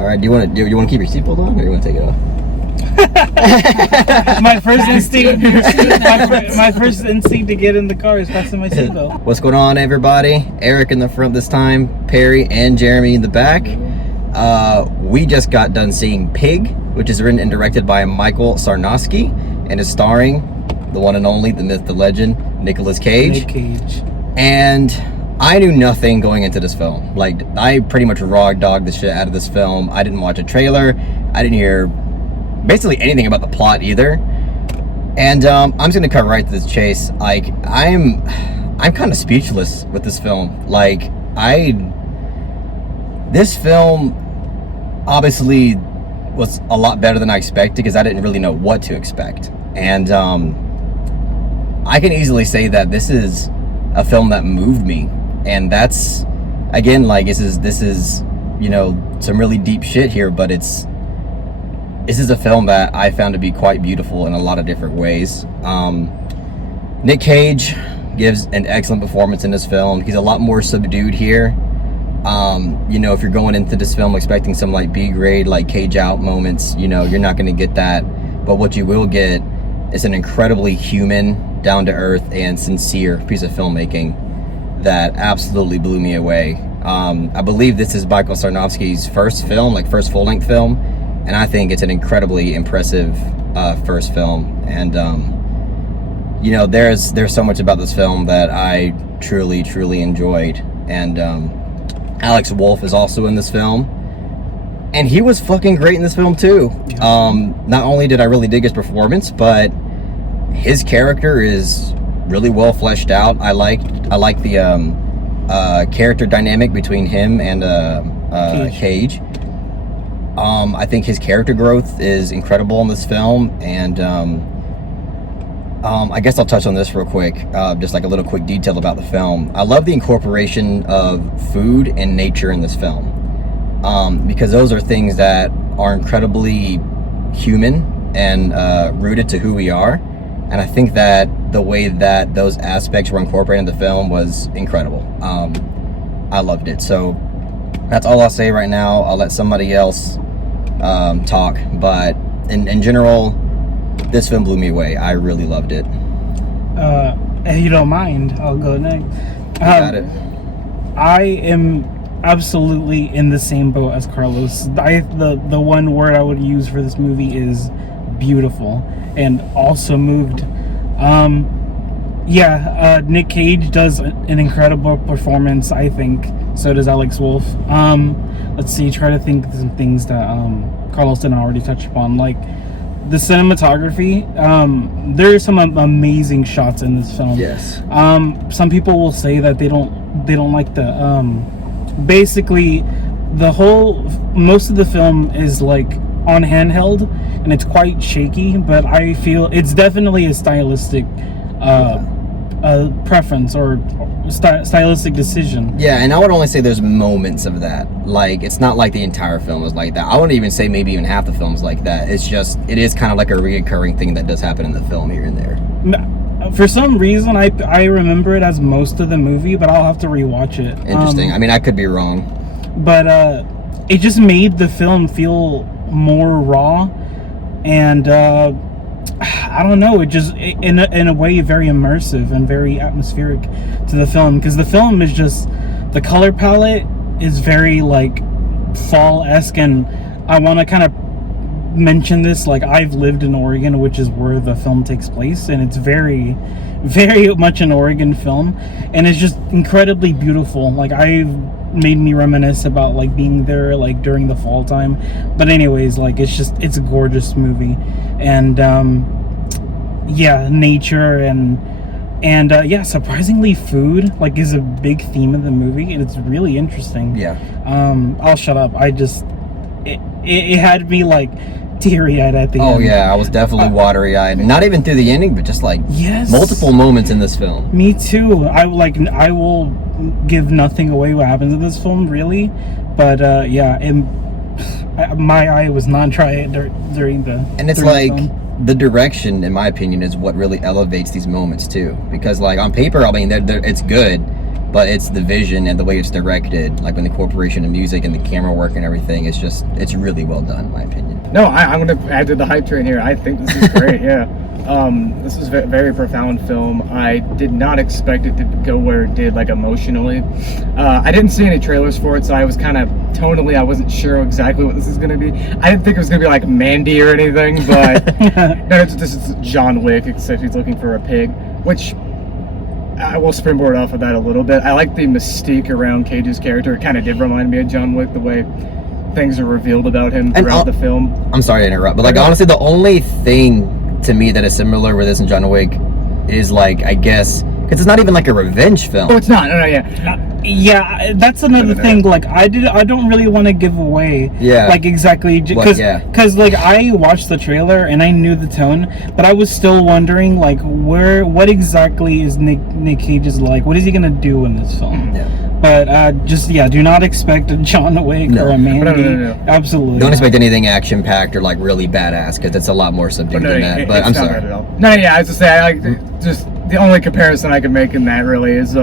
All right. Do you want to keep your seatbelt on, or you want to take it off? my first instinct to get in the car is fasten my seatbelt. What's going on, everybody? Eric in the front this time, Perry and Jeremy in the back. We just got done seeing Pig, which is written and directed by Michael Sarnowski and is starring the one and only, the myth, the legend, Nicolas Cage. Nic Cage. And I knew nothing going into this film. Like, I pretty much raw dogged the shit out of this film. I didn't watch a trailer. I didn't hear basically anything about the plot either. And I'm just gonna cut right to this chase. Like, I'm kind of speechless with this film. Like, this film obviously was a lot better than I expected, because I didn't really know what to expect. And I can easily say that this is a film that moved me. And that's, again, like, this is, you know, some really deep shit here, but this is a film that I found to be quite beautiful in a lot of different ways. Nic Cage gives an excellent performance in this film. He's a lot more subdued here. You know, if you're going into this film expecting some like B-grade, like Cage out moments, you know, you're not going to get that. But what you will get is an incredibly human, down-to-earth, and sincere piece of filmmaking that absolutely blew me away. I believe this is Michael Sarnowski's first film, like first full-length film, and I think it's an incredibly impressive first film. And you know, there's so much about this film that I truly enjoyed. And Alex Wolff is also in this film, and he was fucking great in this film too. Not only did I really dig his performance, but his character is really well fleshed out. I like the character dynamic between him and Cage. I think his character growth is incredible in this film. And I guess I'll touch on this real quick, just like a little quick detail about the film. I love the incorporation of food and nature in this film, because those are things that are incredibly human and rooted to who we are. And I think that the way that those aspects were incorporated in the film was incredible. I loved it. So that's all I'll say right now. I'll let somebody else talk. But in general, this film blew me away. I really loved it. If you don't mind, I'll go next. You got it. I am absolutely in the same boat as Carlos. The one word I would use for this movie is beautiful, and also moved. Nic Cage does an incredible performance, I think. So does Alex Wolff. Let's see, try to think of some things that Carlos didn't already touch upon, like the cinematography. There are some amazing shots in this film. Yes. Some people will say that they don't like the basically most of the film is like on handheld, and it's quite shaky, but I feel it's definitely a stylistic preference or stylistic decision. Yeah, and I would only say there's moments of that. Like, it's not like the entire film is like that. I wouldn't even say maybe even half the film's like that. It's just, it is kind of like a reoccurring thing that does happen in the film here and there. For some reason, I remember it as most of the movie, but I'll have to rewatch it. Interesting. I mean, I could be wrong. But it just made the film feel more raw, and I don't know, it just in a way very immersive and very atmospheric to the film, because the film is just, the color palette is very like fall-esque. And I want to kind of mention this, like, I've lived in Oregon, which is where the film takes place, and it's very much an Oregon film, and it's just incredibly beautiful. Like, made me reminisce about like being there like during the fall time. But anyways, like, it's a gorgeous movie. And nature and surprisingly food like is a big theme of the movie, and it's really interesting. I'll shut up. It had me like teary-eyed at the end. Oh yeah, I was definitely watery-eyed. Not even through the ending, but just like multiple moments in this film. Me too. I will give nothing away what happens in this film, really, but my eye was not dry during the. And it's like the direction, in my opinion, is what really elevates these moments too. Because like on paper, I mean, it's good, but it's the vision and the way it's directed, like when the incorporation of music and the camera work and everything. It's really well done, in my opinion. No, I'm going to add to the hype train here. I think this is great. Yeah. This is a very profound film. I did not expect it to go where it did, like, emotionally. I didn't see any trailers for it, so I was kind of tonally, I wasn't sure exactly what this is going to be. I didn't think it was going to be like Mandy or anything, but no, this is John Wick, except he's looking for a pig, which I will springboard off of that a little bit. I like the mystique around Cage's character. It kind of did remind me of John Wick, the way things are revealed about him throughout the film. I'm sorry to interrupt, but like honestly, the only thing to me that is similar with this and John Wick is, like, I guess, because it's not even like a revenge film. Oh, it's not. No, yeah. Yeah, that's another thing. Like, I don't really want to give away. Yeah. Like, exactly, because like I watched the trailer and I knew the tone, but I was still wondering, like, what exactly is Nic Cage's like? What is he gonna do in this film? Yeah. But do not expect a John Wick or a Mandy. No. Absolutely. Don't expect anything action packed or like really badass, because it's a lot more subdued than that. But I'm sorry. No, yeah, I was just saying, I like just the only comparison I could make in that really is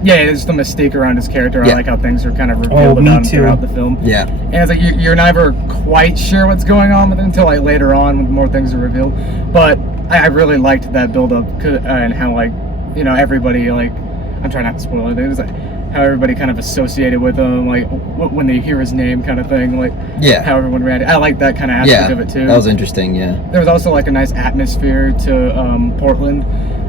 it's the mystique around his character. I like how things are kind of revealed about him throughout the film. Yeah. And it's like you're never quite sure what's going on with it until like later on when more things are revealed. But I really liked that build up and how, like, you know, everybody, like, I'm trying not to spoil it. It was like how everybody kind of associated with him, like when they hear his name, kind of thing. Like, how everyone reacted. I like that kind of aspect of it too. That was interesting. Yeah. There was also like a nice atmosphere to Portland.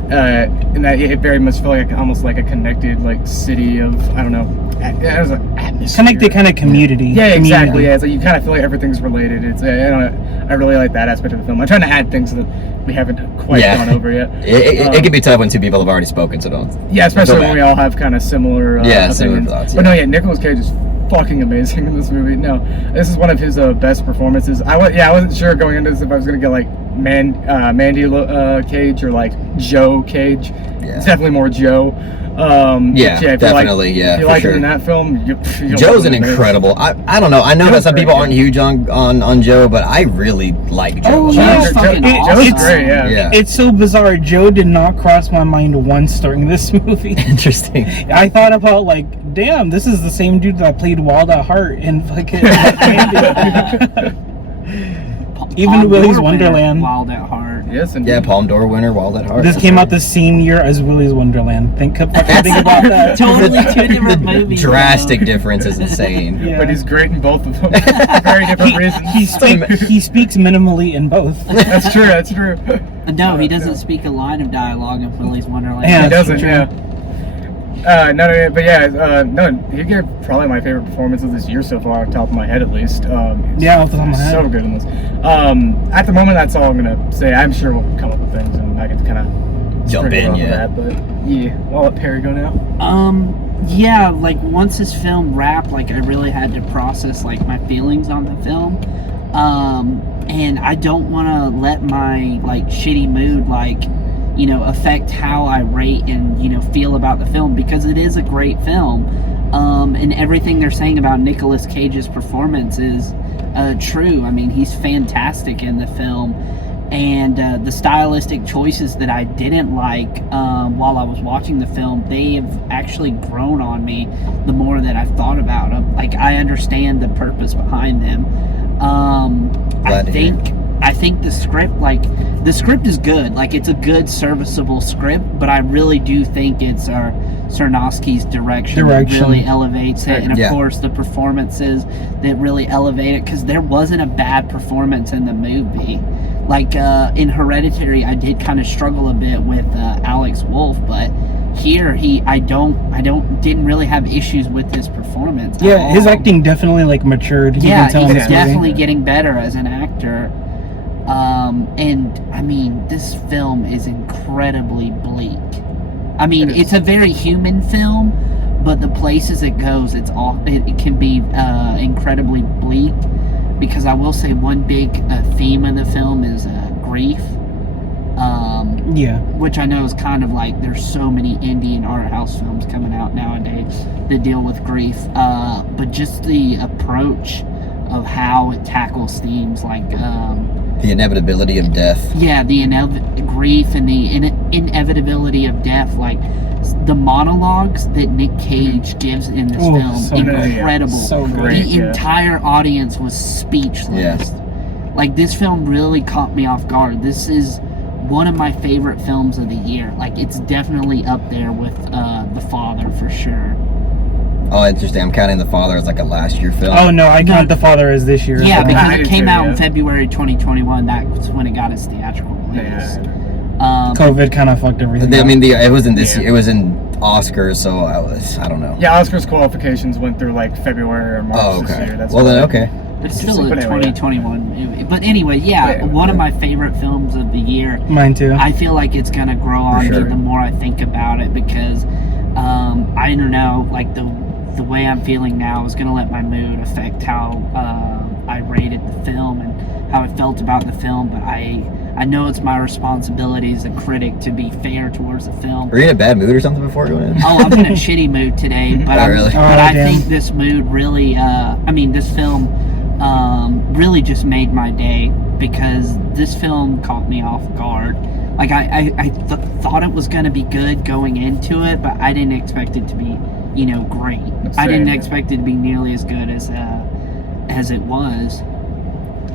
And that it very much felt like almost like a connected, like, city of, I don't know, it was an atmosphere. Connected kind of community. Yeah, exactly. Yeah, it's like you kind of feel like everything's related. It's I really like that aspect of the film. I'm trying to add things that we haven't quite gone over yet. It can be tough when two people have already spoken, so don't. Yeah, especially when we all have kind of similar similar thoughts. But no, Nicolas Cage is fucking amazing in this movie. No, this is one of his best performances. I wasn't sure going into this if I was gonna get like Mandy Cage or like Joe Cage. Yeah. It's definitely more Joe. Definitely. If you like it in that film, Joe's an incredible. I don't know. I know that some people aren't huge on Joe, but I really like Joe. Oh, Joe's great. Yeah. It's so bizarre. Joe did not cross my mind once during this movie. Interesting. I thought about, like, damn, this is the same dude that played Wild at Heart in fucking even Willy's Wonderland. Wild at Heart. Yes, and Palme d'Or winner, Wild at Heart. This came out the same year as Willy's Wonderland. Think about that. Totally two different movies. Drastic difference is insane. Yeah. But he's great in both of them. Very different reasons. He speaks minimally in both. That's true. No, he doesn't speak a line of dialogue in Willy's Wonderland. Yeah, he doesn't. He gave probably my favorite performance of this year so far, off the top of my head at least. Off the top of my head. So good in this. At the moment, that's all I'm gonna say. I'm sure we'll come up with things, and I can kind of jump in. That, but I'll let Perry go now. Like once this film wrapped, like I really had to process like my feelings on the film. And I don't want to let my like shitty mood affect how I rate and feel about the film, because it is a great film, and everything they're saying about Nicolas Cage's performance is true. I mean, he's fantastic in the film, and the stylistic choices that I didn't like while I was watching the film, they have actually grown on me the more that I've thought about them. Like, I understand the purpose behind them. I think the script is good. Like, it's a good, serviceable script, but I really do think it's Sarnowski's direction that really elevates it. And, of course, the performances that really elevate it, because there wasn't a bad performance in the movie. Like, in Hereditary, I did kind of struggle a bit with Alex Wolff, but here, didn't really have issues with his performance. Yeah, his acting definitely, like, matured. He's definitely getting better as an actor. And I mean, this film is incredibly bleak. I mean, it's a very human film, but the places it goes, it can be incredibly bleak. Because I will say one big theme in the film is grief. Which I know is kind of like, there's so many indie and art house films coming out nowadays that deal with grief. But just the approach of how it tackles themes like the inevitability of death. Yeah, the grief and the inevitability of death. Like, the monologues that Nic Cage gives in this Ooh, film, so good. incredible. So The great, entire audience was speechless. Like, this film really caught me off guard. This is one of my favorite films of the year. Like, it's definitely up there with The Father for sure. Oh, interesting. I'm counting The Father as like a last year film. Oh no, I count The Father as this year. Yeah, as well. because I it did came too, out yeah. in February 2021. That's when it got its theatrical release. COVID kind of fucked everything. I up. mean, it was in this. Yeah. It was in Oscars, so I don't know. Yeah, Oscars qualifications went through like February or March Oh, this okay. year. That's Well, then, why. okay. It's still a But anyway, yeah. 2021 movie. But anyway, yeah, Yeah. one of my favorite films of the year. Mine too. I feel like it's gonna grow on sure. me the more I think about it, because I don't know, like the way I'm feeling now is gonna let my mood affect how I rated the film and how I felt about the film. But I know it's my responsibility as a critic to be fair towards the film. Were you in a bad mood or something before going in? Oh, I'm in a shitty mood today, but Oh, really? but Oh, I damn. think this mood really, this film really just made my day, because this film caught me off guard. Like, I thought it was going to be good going into it, but I didn't expect it to be, great. I didn't expect it to be nearly as good as it was.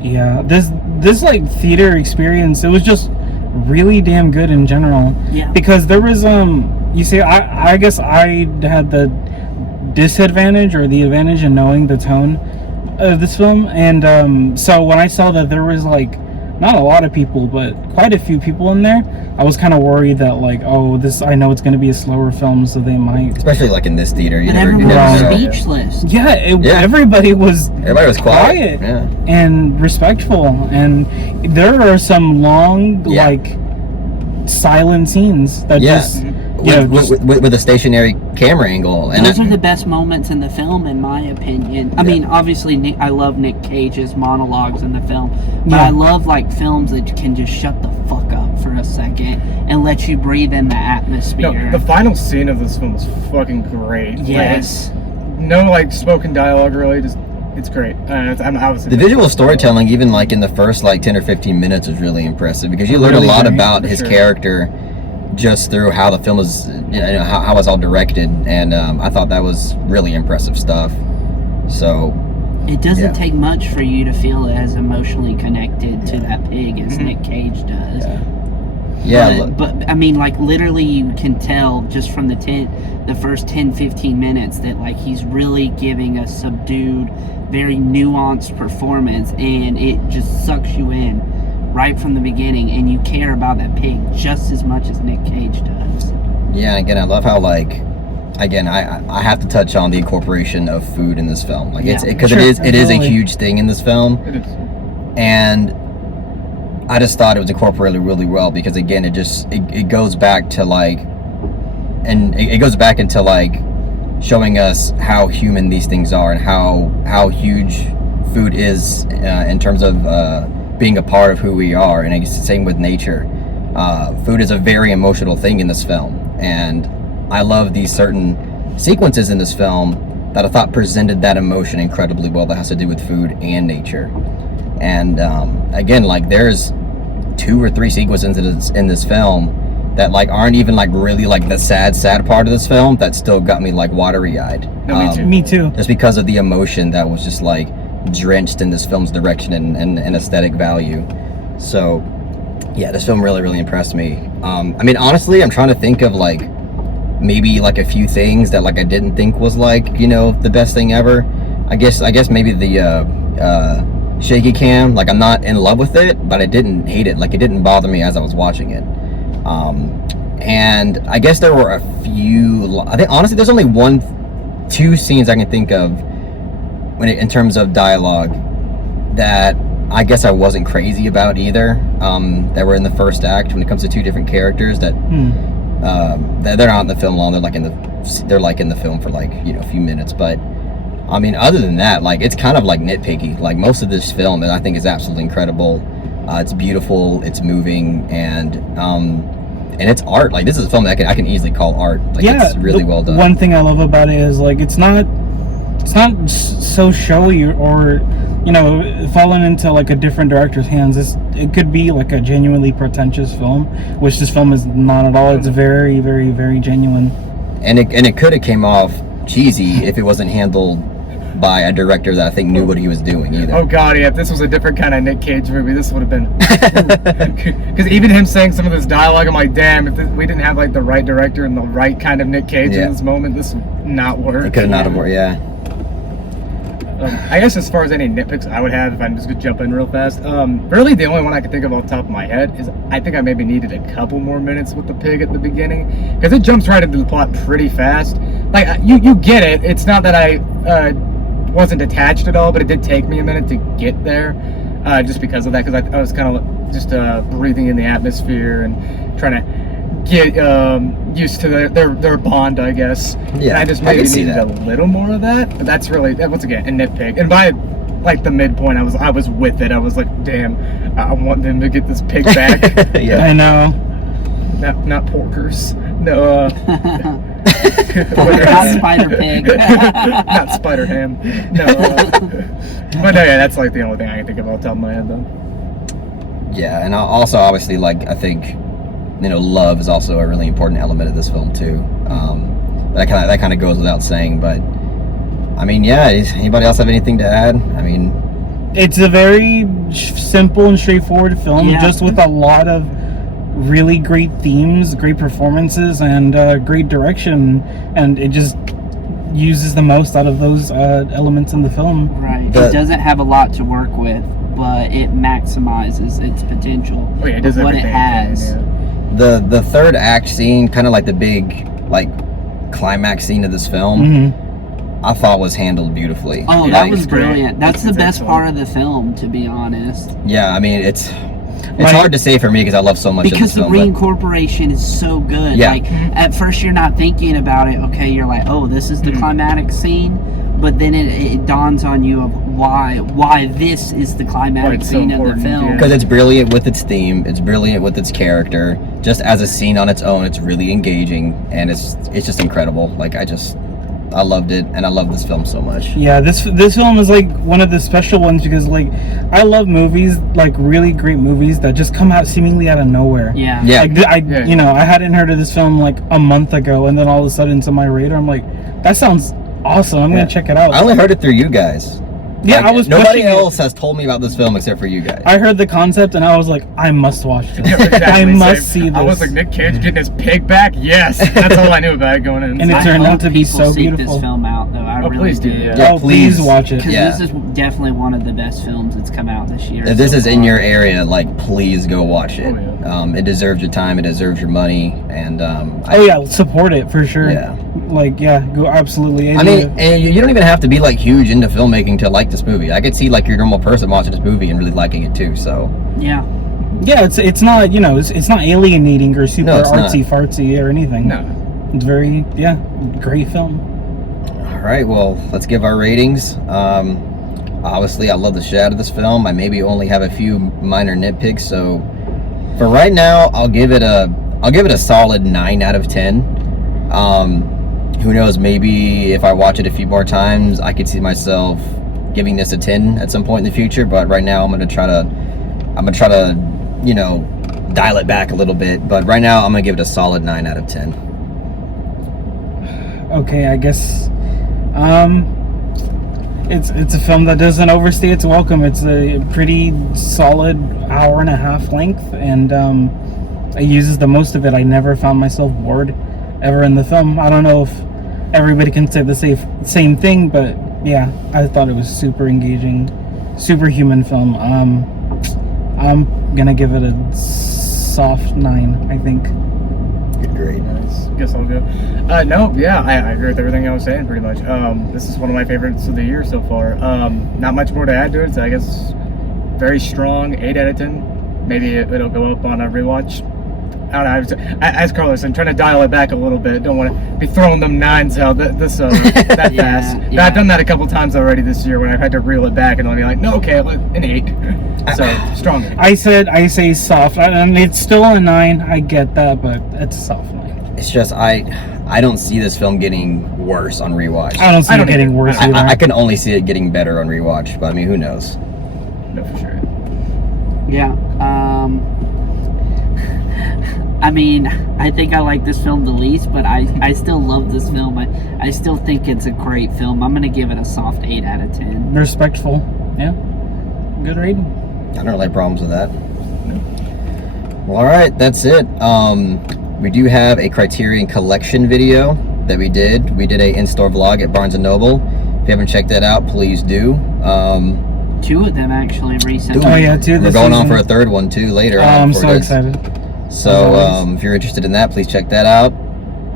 Yeah, this like theater experience, it was just really damn good in general. Yeah. Because there was you see, I guess I had the disadvantage or the advantage in knowing the tone of this film, and so when I saw that there was like not a lot of people, but quite a few people in there, I was kind of worried that like, oh, I know it's going to be a slower film, so they might. Especially like in this theater, you But never everyone was know. speechless. Yeah, Yeah. everybody was Quiet. Yeah. and respectful, and there are some long Yeah. like silent scenes that Yeah. just With a stationary camera angle, and Those are the best moments in the film, in my opinion. I mean, obviously, I love Nic Cage's monologues in the film, but Yeah. I love like films that can just shut the fuck up for a second and let you breathe in the atmosphere. No, the final scene of this film is fucking great. Yes. Like, no like spoken dialogue really. Just it's great. I was the visual storytelling, even like in the first like 10 or 15 minutes, was really impressive because you learn Really a lot great, about for his sure. character just through how the film is, how it's all directed, and I thought that was really impressive stuff. So It doesn't Yeah. take much for you to feel as emotionally connected to that pig as Nic Cage does. yeah, But I mean, like, literally you can tell just from the first 10-15 minutes that like he's really giving a subdued, very nuanced performance, and it just sucks you in right from the beginning, and you care about that pig just as much as Nic Cage does. yeah. Again, I love how like. Again, I have to touch on the incorporation of food in this film. Like it's Yeah, because sure, it is a absolutely. huge thing in this film, It is. and I just thought it was incorporated really well because again, it goes back to like, and it goes back into like showing us how human these things are and how huge food is in terms of being a part of who we are. And it's the same with nature. Food is a very emotional thing in this film, and I love these certain sequences in this film that I thought presented that emotion incredibly well that has to do with food and nature. And again, like there's 2 or 3 sequences in this film that like aren't even like really like the sad part of this film that still got me like watery eyed. No, me too. Me too. Just because of the emotion that was just like drenched in this film's direction and aesthetic value. So yeah, this film really impressed me. I mean, honestly, I'm trying to think of like maybe like a few things that like I didn't think was like, the best thing ever. I guess maybe the shaky cam, like I'm not in love with it, but I didn't hate it. Like it didn't bother me as I was watching it. And I guess there were a few, I think honestly there's only 2 scenes I can think of in terms of dialogue that I guess I wasn't crazy about either, that were in the first act when it comes to 2 different characters that they're not in the film long. They're like in the film for like a few minutes. But I mean, other than that, like it's kind of like nitpicky. Like most of this film, I think, is absolutely incredible. It's beautiful, it's moving, and it's art. Like this is a film that I can easily call art. Like it's really well done. One thing I love about it is like it's not so showy or you know, fallen into like a different director's hands, it could be like a genuinely pretentious film, which this film is not at all. It's very, very, very genuine. And it could have came off cheesy if it wasn't handled by a director that I think knew what he was doing either. Oh god, yeah, if this was a different kind of Nic Cage movie, this would have been... Because even him saying some of this dialogue, I'm like, damn, if we didn't have like the right director and the right kind of Nic Cage in this moment, this would not work. It could have not have worked, yeah. I guess as far as any nitpicks I would have, if I'm just going to jump in real fast, really the only one I can think of off the top of my head is I think I maybe needed a couple more minutes with the pig at the beginning, because it jumps right into the plot pretty fast. Like, you get it. It's not that I wasn't attached at all, but it did take me a minute to get there, just because of that, because I was kind of just breathing in the atmosphere and trying to get used to their bond, I guess. Yeah, and I just I maybe can see needed that. a little more of that. But that's really, once again, a nitpick. And by like the midpoint, I was with it. I was like, damn, I want them to get this pig back. Yeah. I know. Not porkers. No. Not Spider Pig. Not Spider Ham. No. But no, yeah, that's like the only thing I can think of off the top of my head, though. Yeah, and also obviously, like, I think, you know, love is also a really important element of this film too. That kind of goes without saying, but I mean, yeah. Anybody else have anything to add? I mean, it's a very simple and straightforward film, just with a lot of really great themes, great performances, and great direction, and it just uses the most out of those elements in the film. Right. It doesn't have a lot to work with, but it maximizes its potential of what it has. The third act scene, kind of like the big like climax scene of this film, I thought was handled beautifully. Oh, that was brilliant. That's the best part of the film, to be honest. Yeah, I mean, it's hard to say for me because I love so much of this because the film. reincorporation is so good. Yeah. Like, at first you're not thinking about it. Okay, you're like, oh, this is the climatic scene, but then it dawns on you of why this is the climatic scene of the film. Because it's brilliant with its theme, it's brilliant with its character. Just as a scene on its own, it's really engaging, and it's just incredible. Like, I loved it, and I love this film so much. Yeah, this film is like one of the special ones because, like, I love movies, like really great movies that just come out seemingly out of nowhere. Yeah. Like, you know, I hadn't heard of this film like a month ago, and then all of a sudden it's on my radar. I'm like, that sounds awesome. I'm gonna check it out. I only heard it through you guys. Yeah, Like, I was nobody pushing else has told me about this film except for you guys. I heard the concept and I was like, I must watch this. Exactly I must same. see this. I was like, Nic Cage getting his pig back? Yes! That's all I knew about it going in. And it turned out to be so seek beautiful. this film out, though. I really please do. do. Yeah. Oh, please watch it. Because Yeah. this is definitely one of the best films that's come out this year. If this so is in far. your area, like, please go watch it. Oh, yeah. It deserves your time, it deserves your money, and Support it for sure. Yeah. Like, yeah, go absolutely. I mean, and you don't even have to be like huge into filmmaking to like this movie. I could see like your normal person watching this movie and really liking it too. So Yeah. yeah, it's not, you know, it's not alienating or super No, it's not. artsy fartsy or anything. No. It's very, great film. all right, well, let's give our ratings. Obviously, I love the shit out of this film. I maybe only have a few minor nitpicks. So for right now, I'll give it a solid 9 out of 10. Who knows? Maybe if I watch it a few more times, I could see myself giving this a 10 at some point in the future. But right now, I'm gonna try to, you know, dial it back a little bit. But right now, I'm gonna give it a solid 9 out of 10. Okay, I guess it's a film that doesn't overstay its welcome. It's a pretty solid hour and a half length, and it uses the most of it. I never found myself bored ever in the film. I don't know if everybody can say the same thing, but yeah, I thought it was super engaging, super human film. I'm gonna give it a soft 9, I think. Good grade. Nice. Guess I'll go. No, yeah, I agree with everything I was saying pretty much. This is one of my favorites of the year so far. Not much more to add to it. So I guess very strong 8 out of 10. Maybe it'll go up on a rewatch. I don't know. As Carlos, I'm trying to dial it back a little bit. Don't want to be throwing them 9s out that fast. Yeah. I've done that a couple times already this year when I had to reel it back and I'll be like, no, okay, an 8. So strong 8. I say soft, and it's still a 9. I get that, but it's a soft 9. It's just I I don't see this film getting worse on rewatch. I don't see I it don't getting either. worse I- either. I can only see it getting better on rewatch, but I mean, who knows? No, for sure. Yeah. I mean, I think I like this film the least, but I still love this film. I still think it's a great film. I'm gonna give it a soft 8 out of 10. Respectful. Yeah. Good rating. I don't really have problems with that. Well, all right, that's it. We do have a Criterion Collection video that we did. We did a in-store vlog at Barnes & Noble. If you haven't checked that out, please do. 2 of them actually recently. Oh yeah, 2 We're this going on season. for a third one too later. Oh, on I'm for so this. excited. So As always. if you're interested in that, please check that out.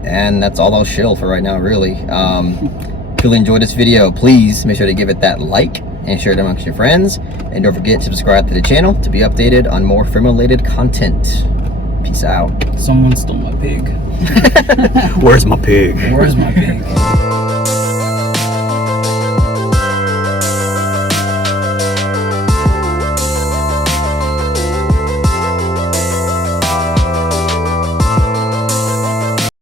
And that's all I'll shill for right now, really. If you really enjoyed this video, please make sure to give it that like and share it amongst your friends. And don't forget to subscribe to the channel to be updated on more film-related content. Peace out. Someone stole my pig. Where's my pig? Where's my pig?